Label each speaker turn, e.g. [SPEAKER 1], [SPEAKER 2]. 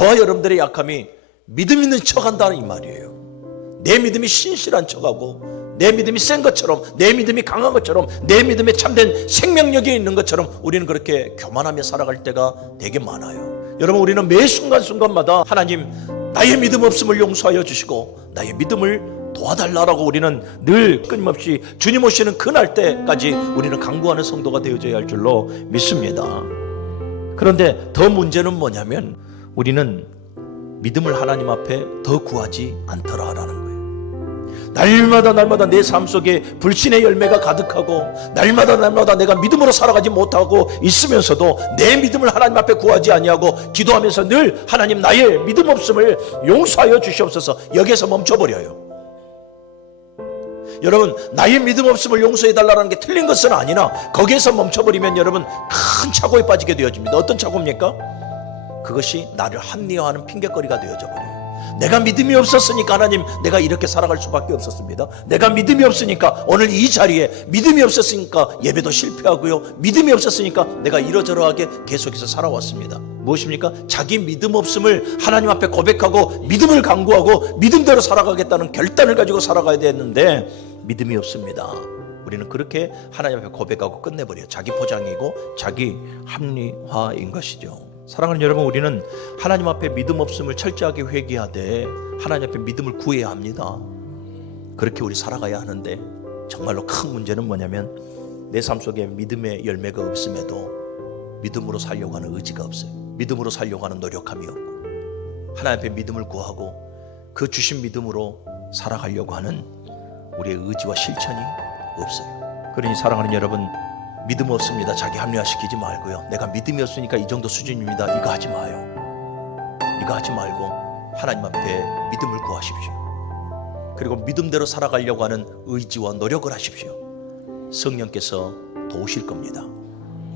[SPEAKER 1] 저와 여러분들의 약함이 믿음 있는 척한다는 이 말이에요. 내 믿음이 신실한 척하고 내 믿음이 센 것처럼 내 믿음이 강한 것처럼 내 믿음에 참된 생명력이 있는 것처럼 우리는 그렇게 교만하며 살아갈 때가 되게 많아요. 여러분 우리는 매 순간순간마다 하나님 나의 믿음 없음을 용서하여 주시고 나의 믿음을 도와달라라고 우리는 늘 끊임없이 주님 오시는 그날 때까지 우리는 강구하는 성도가 되어져야 할 줄로 믿습니다. 그런데 더 문제는 뭐냐면 우리는 믿음을 하나님 앞에 더 구하지 않더라라는 거예요. 날마다 날마다 내 삶 속에 불신의 열매가 가득하고 날마다 날마다 내가 믿음으로 살아가지 못하고 있으면서도 내 믿음을 하나님 앞에 구하지 아니하고 기도하면서 늘 하나님 나의 믿음 없음을 용서하여 주시옵소서 여기에서 멈춰버려요. 여러분 나의 믿음 없음을 용서해 달라는 게 틀린 것은 아니나 거기에서 멈춰버리면 여러분 큰 착오에 빠지게 되어집니다. 어떤 착오입니까? 그것이 나를 합리화하는 핑계거리가 되어져 버려요. 내가 믿음이 없었으니까 하나님 내가 이렇게 살아갈 수밖에 없었습니다. 내가 믿음이 없으니까 오늘 이 자리에 믿음이 없었으니까 예배도 실패하고요. 믿음이 없었으니까 내가 이러저러하게 계속해서 살아왔습니다. 무엇입니까? 자기 믿음 없음을 하나님 앞에 고백하고 믿음을 강구하고 믿음대로 살아가겠다는 결단을 가지고 살아가야 되는데 믿음이 없습니다. 우리는 그렇게 하나님 앞에 고백하고 끝내버려요. 자기 포장이고 자기 합리화인 것이죠. 사랑하는 여러분, 우리는 하나님 앞에 믿음 없음을 철저하게 회개하되 하나님 앞에 믿음을 구해야 합니다. 그렇게 우리 살아가야 하는데 정말로 큰 문제는 뭐냐면 내 삶 속에 믿음의 열매가 없음에도 믿음으로 살려고 하는 의지가 없어요. 믿음으로 살려고 하는 노력함이 없고 하나님 앞에 믿음을 구하고 그 주신 믿음으로 살아가려고 하는 우리의 의지와 실천이 없어요. 그러니 사랑하는 여러분 믿음 없습니다. 자기 합리화시키지 말고요. 내가 믿음이 없으니까 이 정도 수준입니다. 이거 하지 마요. 이거 하지 말고 하나님 앞에 믿음을 구하십시오. 그리고 믿음대로 살아가려고 하는 의지와 노력을 하십시오. 성령께서 도우실 겁니다.